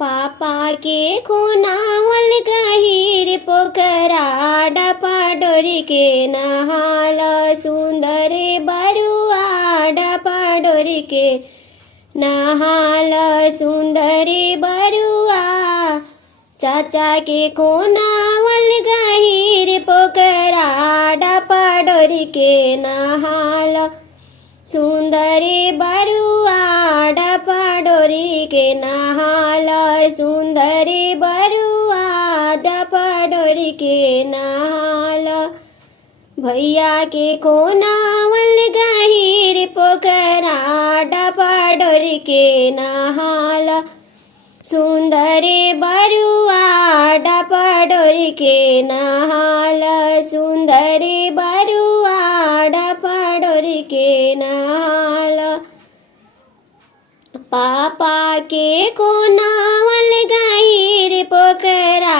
पापा के खोनावल गहीर पोखरा डपाडोरी के नहाल सुंदर बरुआ डपाडोरी के नहाल सुंदर बरुआ। चाचा के खोनावल गहीर पोखरा डपाडोरी के नहाल सुंदर बरुआ डपाडोरी के नहाल सुंदर बरुआ डपाडोरी के नहाल। भैया के खोनावल गहीर पोखरा डपाडोरी के नहाल सुंदर बरुआ डपाडोरी के नहाल सुंदर बरुआ डपाडोरी के नहाल। पापा के खोनावल गहीर पोखरा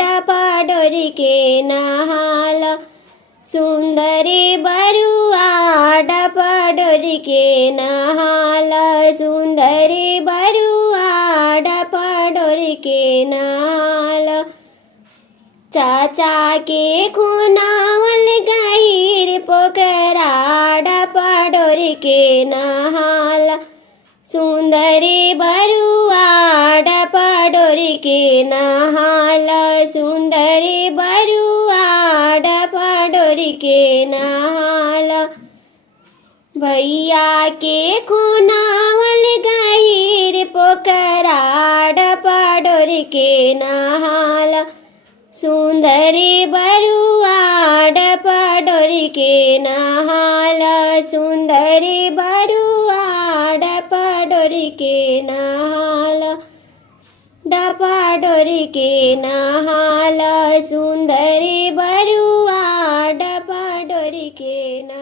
डपाडोरी के नहाल सुंदर बरुआ डपाडोरी के नहाल सुंदर बरुआ डपाडोरी के नहाल। चाचा के खोनावल गहीर पोखरा डपाडोरी के नहाल सुंदर बरुआ डपाडोरी के नहाल सुंदर बरुआ डपाडोरी के नहाल। भैया के खोनावल गहीर पोखरा डपाडोरी के नहाल सुंदर बरुआ डपाडोरी के नहाल सुंदर बरुआ डपाडोरी के नहाल डपाडोरी के नहाल सुंदर बरुआ डपाडोरी के नहाल।